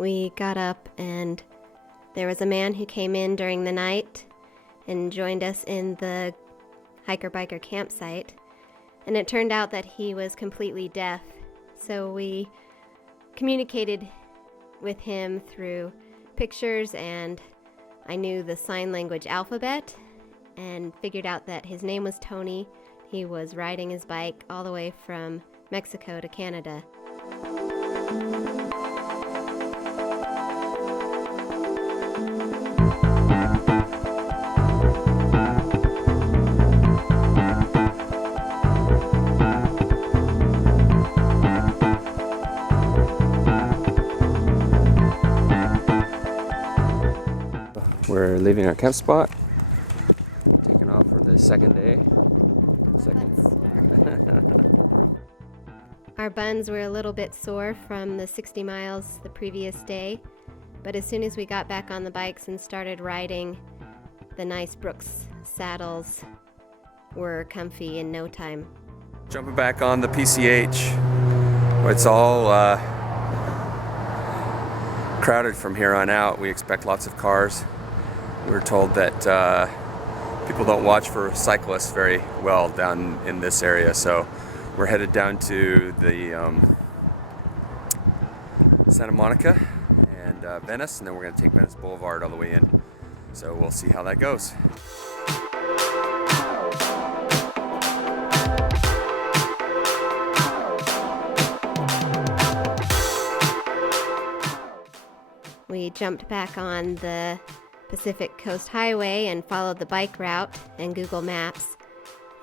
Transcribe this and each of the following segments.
we got up and there was a man who came in during the night and joined us in the hiker-biker campsite. And it turned out that he was completely deaf. So we communicated with him through pictures, and I knew the sign language alphabet and figured out that his name was Tony. He was riding his bike all the way from Mexico to Canada. We're leaving our camp spot, taking off for the second day. Our buns were a little bit sore from the 60 miles the previous day, but as soon as we got back on the bikes and started riding, the nice Brooks saddles were comfy in no time. Jumping back on the PCH. It's all crowded from here on out. We expect lots of cars. We were told that people don't watch for cyclists very well down in this area, so we're headed down to the Santa Monica and Venice, and then we're going to take Venice Boulevard all the way in. So we'll see how that goes. We jumped back on the Pacific Coast Highway and followed the bike route and Google Maps,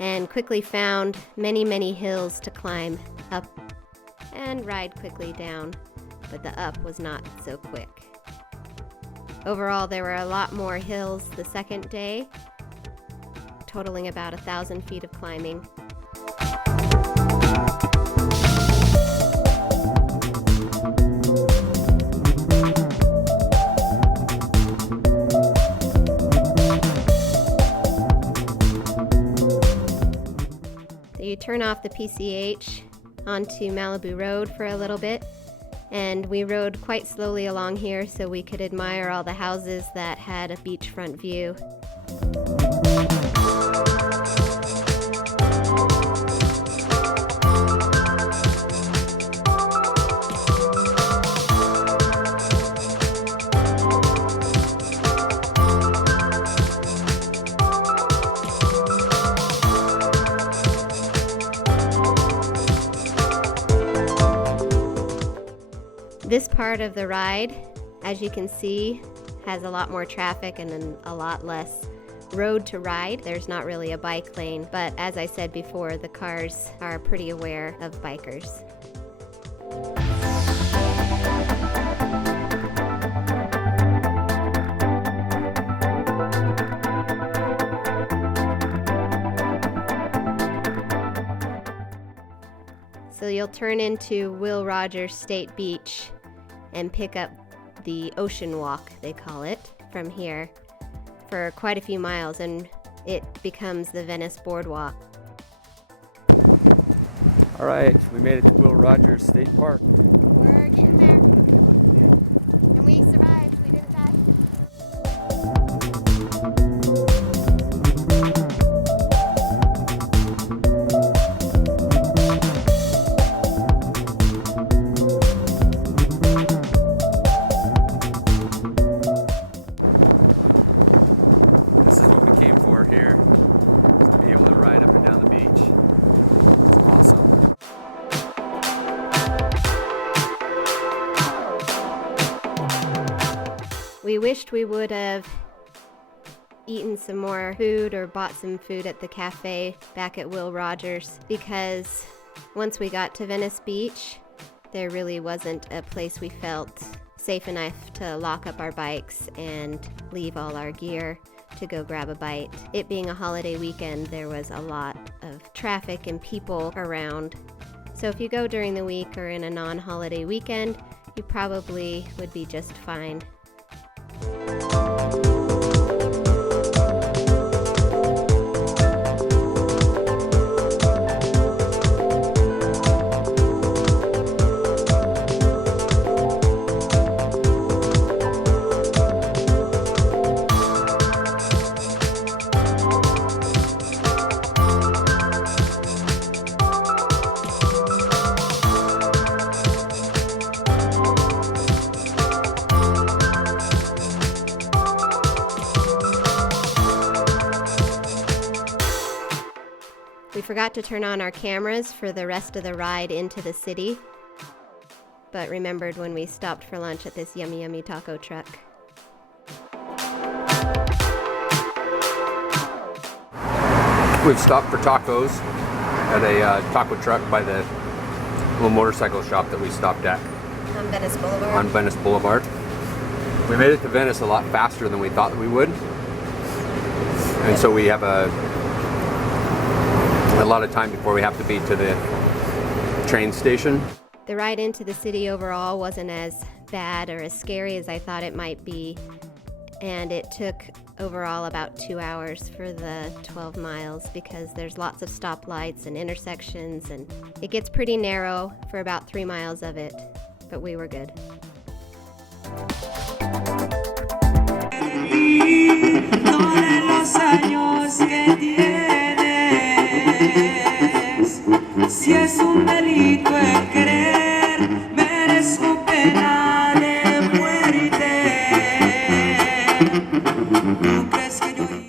and quickly found many, many hills to climb up and ride quickly down, but the up was not so quick. Overall, there were a lot more hills the second day, totaling about 1,000 feet of climbing. You turn off the PCH onto Malibu Road for a little bit, and we rode quite slowly along here so we could admire all the houses that had a beachfront view. This part of the ride, as you can see, has a lot more traffic and then a lot less road to ride. There's not really a bike lane, but as I said before, the cars are pretty aware of bikers. So you'll turn into Will Rogers State Beach and pick up the Ocean Walk, they call it, from here for quite a few miles, and it becomes the Venice Boardwalk. All right, we made it to Will Rogers State Park. We're getting there, and we survived. We didn't die. This is what we came for here, is to be able to ride up and down the beach. It's awesome. We wished we would have eaten some more food or bought some food at the cafe back at Will Rogers, because once we got to Venice Beach, there really wasn't a place we felt safe enough to lock up our bikes and leave all our gear to go grab a bite. It being a holiday weekend, there was a lot of traffic and people around. So if you go during the week or in a non-holiday weekend, you probably would be just fine. forgot to turn on our cameras for the rest of the ride into the city, but remembered when we stopped for lunch at this yummy yummy taco truck. We've stopped for tacos at a taco truck by the little motorcycle shop that we stopped at. On Venice Boulevard? On Venice Boulevard. We made it to Venice a lot faster than we thought that we would. And so we have a lot of time before we have to be to the train station. The ride into the city overall wasn't as bad or as scary as I thought it might be. And it took overall about 2 hours for the 12 miles because there's lots of stoplights and intersections, and it gets pretty narrow for about 3 miles of it, but we were good. Si es un delito el querer, merezco pena de muerte.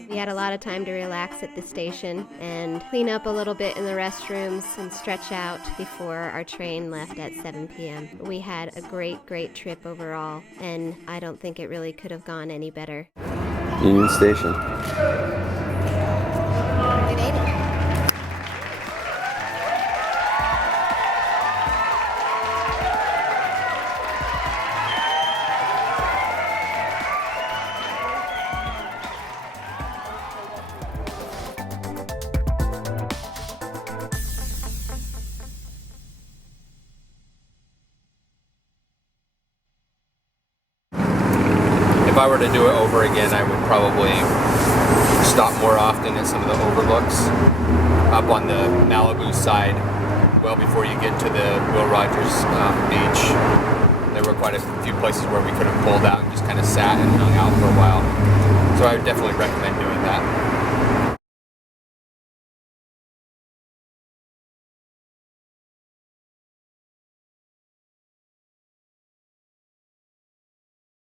We had a lot of time to relax at the station and clean up a little bit in the restrooms and stretch out before our train left at 7 p.m. We had a great trip overall, and I don't think it really could have gone any better. Union Station. If I were to do it over again, I would probably stop more often at some of the overlooks up on the Malibu side, well before you get to the Will Rogers beach. There were quite a few places where we could have pulled out and just kind of sat and hung out for a while. So I would definitely recommend doing that.